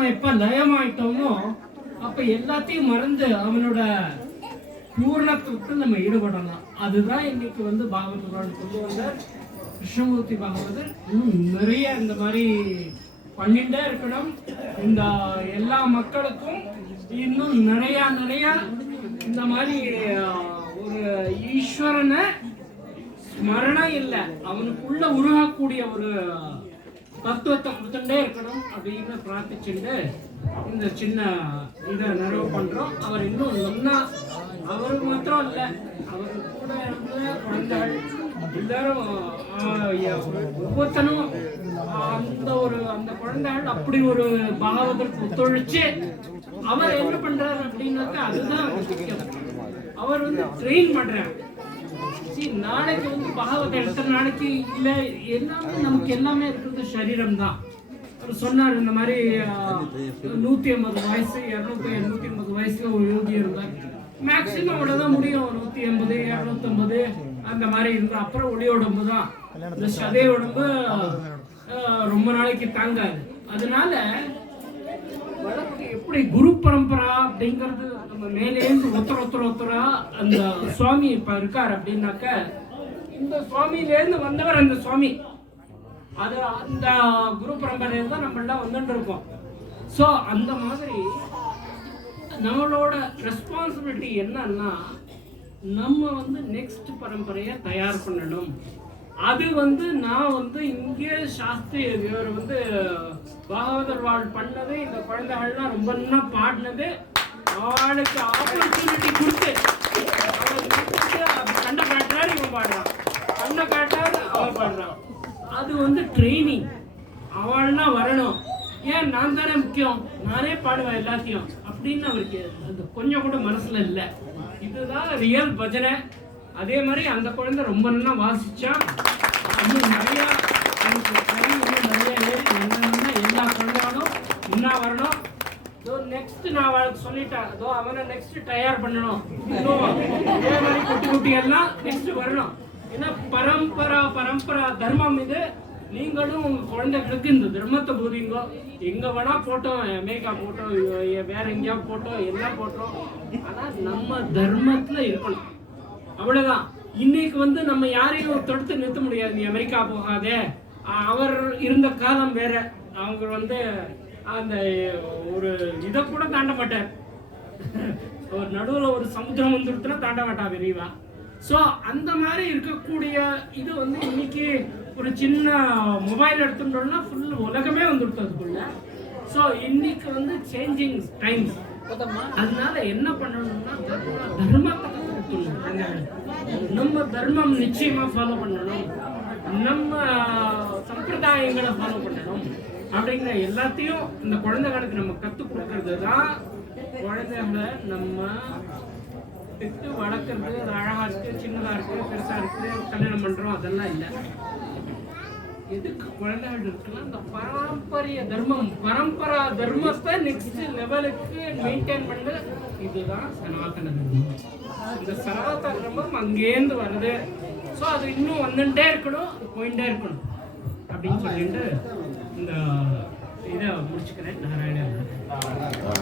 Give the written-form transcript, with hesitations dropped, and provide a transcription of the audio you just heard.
நம்ம எப்ப லயமாயிட்டோமோ அப்ப எல்லாத்தையும் மறந்து அவனோட பூர்ணத்துவத்தை நம்ம ஈடுபடலாம். அதுதான் இன்னைக்கு வந்து பாகவதர் கொண்டு வந்த கிருஷ்ணமூர்த்தி பாகவதர். இன்னும் நிறைய இந்த மாதிரி பண்ணிட்டே இருக்கணும். இந்த எல்லா மக்களுக்கும் இன்னும் நிறைய நிறைய இந்த மாதிரி ஒரு ஈஸ்வரனை ஸ்மரணம் இல்லை, அவனுக்குள்ள உருகக்கூடிய ஒரு தத்துவத்தை கொடுத்துட்டே இருக்கணும் அப்படின்னு பிரார்த்திச்சுட்டு இந்த சின்ன இதை நிறைவு பண்றோம். அவர் இன்னும் நல்லா, அவருக்கு மாத்திரம் இல்லை, அவர் கூட இருந்த குழந்தைகள் எல்லாரும் ஒவ்வொருத்தனும் அந்த குழந்தைகள் அப்படி ஒரு பாகவதற்கு ஒத்துழைச்சு அவர் என்ன பண்றாரு அப்படின்னாக்கா அதுதான் முக்கியம். அவர் வந்து ட்ரெயின் பண்றாரு. நாளைக்கு வந்து பாகவதம் எத்தனை நாளைக்கு இல்லை, எல்லாமே நமக்கு எல்லாமே இருக்கிறது சரீரம் தான். அவர் சொன்னார் இந்த மாதிரி 180 வயசு 150 வயசுல ஒரு யோகி இருந்தார். மேக்சிமம் அவ்வளவுதான் முடியும், 180 250 அந்த மாதிரி இருந்தா. அப்புறம் ஒளி உடம்பு தான், இந்த சதை உடம்பு ரொம்ப நாளைக்கு தாங்காது. அதனால எப்படி குரு பரம்பரா அப்படிங்கிறது நம்ம மேலேந்து ஒருத்தரா அந்த சுவாமி இப்ப இருக்காரு அப்படின்னாக்க, இந்த சுவாமியிலேருந்து வந்தவர் அந்த சுவாமி, அது அந்த குரு பரம்பரையில தான் நம்ம எல்லாம் வந்துட்டு இருக்கோம். ஸோ அந்த மாதிரி நம்மளோட ரெஸ்பான்சிபிலிட்டி என்னன்னா, நம்ம வந்து நெக்ஸ்ட் பரம்பரையை தயார் பண்ணணும். அது வந்து நான் வந்து இங்கே சாஸ்திரி இவர் வந்து பாகவதர் வாழ் பண்ணது, இந்த குழந்தைகள்லாம் ரொம்ப நல்லா பாடினது, அவளுக்கு ஆப்பர்ச்சுனிட்டி கொடுத்து கண்ட காட்டுறாரு இவன் பாடுறான், கண்ட காட்டாரு அவன் பாடுறான். அது வந்து ட்ரைனிங். அவள்லாம் வரணும், ஏன் நான் தானே முக்கியம், நானே பாடுவேன் எல்லாத்தையும் அப்படின்னு அவருக்கு அது கொஞ்சம் கூட மனசுல இல்லை. இதுதான் ரியல் பஜனை. அதே மாதிரி அந்த குழந்தை ரொம்ப நல்லா வாசிச்சா, இன்னும் நிறையா என்னன்னா எல்லா குழந்தைகளும் இன்னும் வரணும். நெக்ஸ்ட் நான் அவளுக்கு சொல்லிட்டேன், அவனை நெக்ஸ்ட் தயார் பண்ணணும். இதே மாதிரி குட்டி எல்லாம் நெக்ஸ்ட் வரணும். ஏன்னா பரம்பரா தர்மம் இது. நீங்களும் உங்க குழந்தைகளுக்கு இந்த தர்மத்தை போதிங்கோ. எங்க வேணா போட்டோம், அமெரிக்கா போட்டோம், வேற எங்கேயா போட்டோம், எல்லாம் போட்டோம், ஆனா நம்ம தர்மத்துல இருக்கணும், அவ்வளவுதான். இன்னைக்கு வந்து நம்ம யாரையும் தடுத்து நிறுத்த முடியாது, நீ அமெரிக்கா போகாதே. அவர் இருந்த காலம் வேற, அவங்க வந்து அந்த ஒரு இதை கூட தாண்ட மாட்டார். ஒரு நடுவில் ஒரு சமுத்திரம் வந்துடுத்துனா தாண்ட மாட்டா விரிவா. ஸோ அந்த மாதிரி இருக்கக்கூடிய இது வந்து இன்னைக்கு ஒரு சின்ன மொபைல் எடுத்துட்டோம்னா ஃபுல் உலகமே வந்துடுத்து அதுக்குள்ள. ஸோ இன்னைக்கு வந்து சேஞ்சிங் டைம்ஸ். அதனால என்ன பண்ணணும்னா தர்மத்தை கற்றுக்கணும். நம்ம தர்மம் நிச்சயமா ஃபாலோ பண்ணணும், நம்ம சம்பிரதாயங்களை ஃபாலோ பண்ணணும் அப்படிங்கிற எல்லாத்தையும் இந்த குழந்தைகளுக்கு நம்ம கற்றுக் கொடுக்கறது தான். குழந்தைகளை நம்ம பெற்று வளர்க்குறது, அது அழகா இருக்கு, சின்னதா இருக்கு, பெருசா இருக்கு, கல்யாணம் பண்றோம், அதெல்லாம் இல்லை. எதுக்கு குழந்தைகள் இருக்குன்னா இந்த பரம்பரிய தர்மம், பரம்பரா தர்மத்தை நெக்ஸ்ட் லெவலுக்கு மெயின்டைன் பண்ண, இதுதான் சனாதன தர்மம். இந்த சனாதன தர்மம் அங்கேருந்து வருது. ஸோ அது இன்னும் வந்துட்டே இருக்கணும், போயிட்டே இருக்கணும் அப்படின்னு சொல்லிட்டு இந்த இதை முடிச்சுக்கிறேன். நாராயணன்.